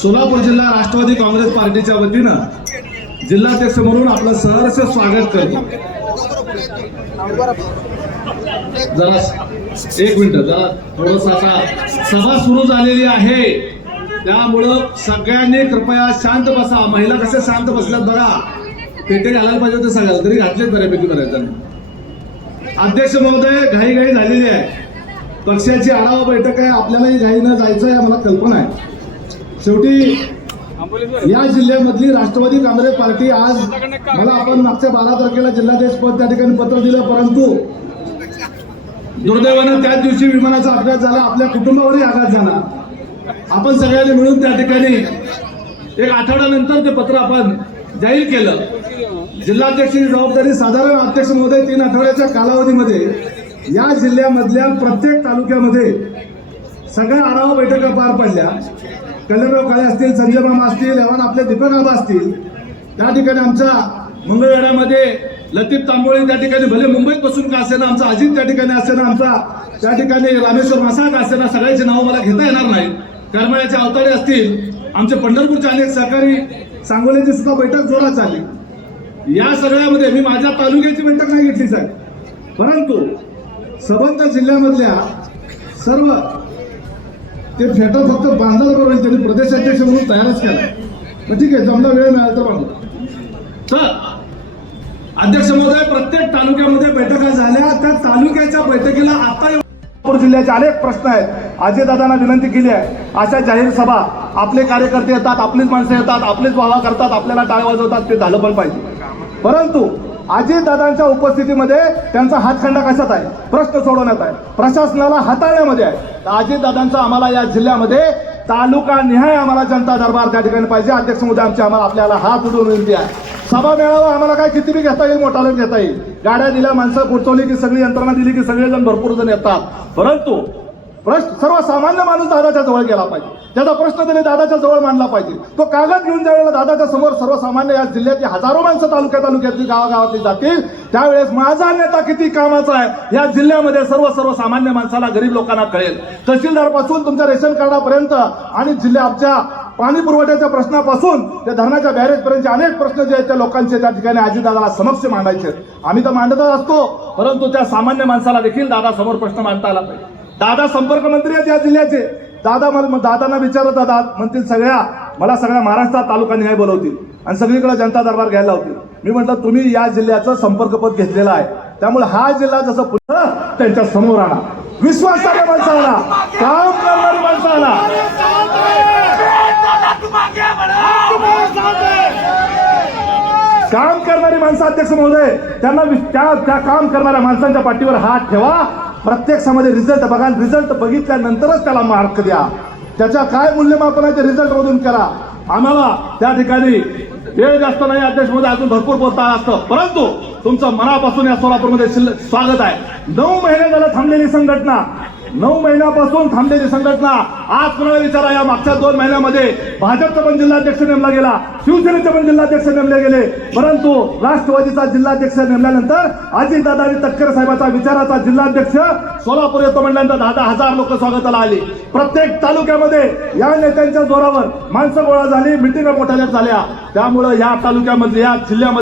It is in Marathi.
सोलापूर जिल्हा राष्ट्रवादी काँग्रेस पार्टीच्या वतीनं जिल्हाध्यक्ष म्हणून आपलं सहर्ष स्वागत करतो. जरा एक मिनिट जरा थोडस आता सभा सुरू झालेली आहे. त्यामुळं सगळ्यांनी कृपया शांत बसा. महिला कशा शांत बसल्यात बघा. पेटे घालायला पाहिजे होते सगळ्याला तरी घातलेत बऱ्यापैकी बऱ्याच अध्यक्ष महोदय घाई घाई झालेली आहे. पक्षाची आढावा बैठक आहे आपल्यालाही घाईनं जायचं आहे मला कल्पना आहे. शेवटी या जिल्ह्यामधली राष्ट्रवादी काँग्रेस पार्टी आज मला आपण मागच्या बारा तारखेला जिल्हाध्यक्ष पद त्या ठिकाणी पत्र दिलं परंतु दुर्दैवानं त्याच दिवशी विमानाचा अपघात झाला आपल्या कुटुंबावरही आघात झाला. आपण सगळ्यांनी मिळून त्या ठिकाणी एक आठवड्यानंतर ते पत्र आपण जाहीर केलं. जिल्हाध्यक्षाची जबाबदारी साधारण अध्यक्ष महोदय तीन आठवड्याच्या कालावधीमध्ये या जिल्ह्यामधल्या प्रत्येक तालुक्यामध्ये सगळ्या आढावा बैठका पार पडल्या. कल्याणराव काळे असतील संजय मामा असतील एव्हान आपले दीपक आबा असतील. त्या ठिकाणी आमच्या मंगळवेढ्यामध्ये लतीफ तांबोळे त्या ठिकाणी भले मुंबईत बसून का असेना आमचा अजित त्या ठिकाणी असेना आमचा त्या ठिकाणी रामेश्वर मासा का असेना सगळ्यांची नावं मला घेता येणार नाही करमाळ्याचे अवताडे असतील आमचे पंढरपूरचे अनेक सहकारी सांगोल्याची सुद्धा बैठक जोरात झाली. या सगळ्यामध्ये मी माझ्या तालुक्याची बैठक नाही घेतली साहेब. परंतु संबंध जिल्ह्यामधल्या सर्व ते फेटर फक्त बांधायला बरोबर त्यांनी प्रदेशाध्यक्ष म्हणून तयारच केला. मग ठीक आहे जमला वेळ मिळाला तर बांधू तर अध्यक्ष महोदय प्रत्येक तालुक्यामध्ये बैठका झाल्या. त्या तालुक्याच्या बैठकीला आता नागपूर जिल्ह्याचे अनेक प्रश्न आहेत. अजयदादांना विनंती केली आहे. अशा जाहीर सभा आपले कार्यकर्ते येतात आपलीच माणसं येतात आपलेच वावा करतात आपल्याला टाळ वाजवतात ते झालं पण पाहिजे. परंतु अजितदादांच्या उपस्थितीमध्ये त्यांचा हातखंडा कशात आहे? प्रश्न सोडवण्यात आहे. प्रशासनाला हाताळण्यामध्ये आहे. तर अजितदादांचा आम्हाला या जिल्ह्यामध्ये तालुका निहाय आम्हाला जनता दरबार त्या ठिकाणी पाहिजे. अध्यक्ष मोदी आमची आम्हाला आपल्याला हात उडून विनंती आहे. सभा मेळावा आम्हाला काय किती बी घेता येईल मोठा घेता येईल. गाड्या दिल्या माणसं पोचवली की सगळी यंत्रणा दिली की सगळेजण भरपूर जण येतात. परंतु प्रश्न सर्वसामान्य माणूस दादाच्या जवळ गेला पाहिजे. त्याचा प्रश्न त्याने दादाच्या जवळ मांडला पाहिजे. तो कागद घेऊन ज्यावेळेला दादाच्या समोर सर्वसामान्य या जिल्ह्यातली हजारो माणसं तालुक्या तालुक्यातली गावागावातली जातील त्यावेळेस माझा नेता किती कामाचा आहे या जिल्ह्यामध्ये सर्व सर्वसामान्य माणसाला गरीब लोकांना कळेल. तहसीलदारपासून तुमच्या रेशन कार्डापर्यंत आणि जिल्ह्या आमच्या पाणी पुरवठ्याच्या प्रश्नापासून ते धरणाच्या बॅरेजपर्यंतचे अनेक प्रश्न जे आहेत त्या लोकांचे त्या ठिकाणी आजीदादाला समक्ष मांडायचे आहेत. आम्ही तर मांडतच असतो परंतु त्या सामान्य माणसाला देखील दादा समोर प्रश्न मांडता आला पाहिजे. दादा संपर्क मंत्री आहेत या जिल्ह्याचे. दादा मला दादांना विचारत दादा. म्हणतील सगळ्या. मला सगळ्या महाराष्ट्रात तालुका न्याय बोलवतील आणि सगळीकडे जनता दरबार घ्यायला होतील मी म्हटलं तुम्ही या जिल्ह्याचं संपर्कपद घेतलेलं आहे. त्यामुळे हा जिल्हा जसं पुढं त्यांच्यासमोर आणा. विश्वासाने माणसाला काम करणारी माणसाला काम करणारी माणसं अध्यक्ष महोदय त्यांना वि- त्या त्या काम करणाऱ्या माणसांच्या पाठीवर हात ठेवा. प्रत्यक्षामध्ये रिझल्ट बघा रिझल्ट बघितल्यानंतरच त्याला मार्क द्या. त्याच्या काय मूल्यमापन आहे ते रिझल्ट मधून करा. आम्हाला त्या ठिकाणी वेळ जास्त नाही अध्यक्षमध्ये अजून भरपूर बोलता असतं. परंतु तुमचं मनापासून या सोलापूरमध्ये शिल्लक स्वागत आहे. नऊ महिने झालं थांबलेली संघटना. नऊ महिन्यापासून थांबलेली संघटना आज कुणाला विचारा या मागच्या दोन महिन्यामध्ये भाजपचा पण जिल्हाध्यक्ष नेमला गेला शिवसेनेचे पण जिल्हाध्यक्ष नेमले गेले. परंतु राष्ट्रवादीचा जिल्हाध्यक्ष नेमल्यानंतर अजितदादा आणि तटकरे साहेबाचा विचाराचा जिल्हाध्यक्ष सोलापूर येतो म्हणल्यानंतर दहा दहा हजार लोक स्वागताला आली. प्रत्येक तालुक्यामध्ये या नेत्यांच्या जोरावर माणसं गोळा झाली मिटिंग मोठ्या झाल्या. त्यामुळं या तालुक्यामध्ये या जिल्ह्यामध्ये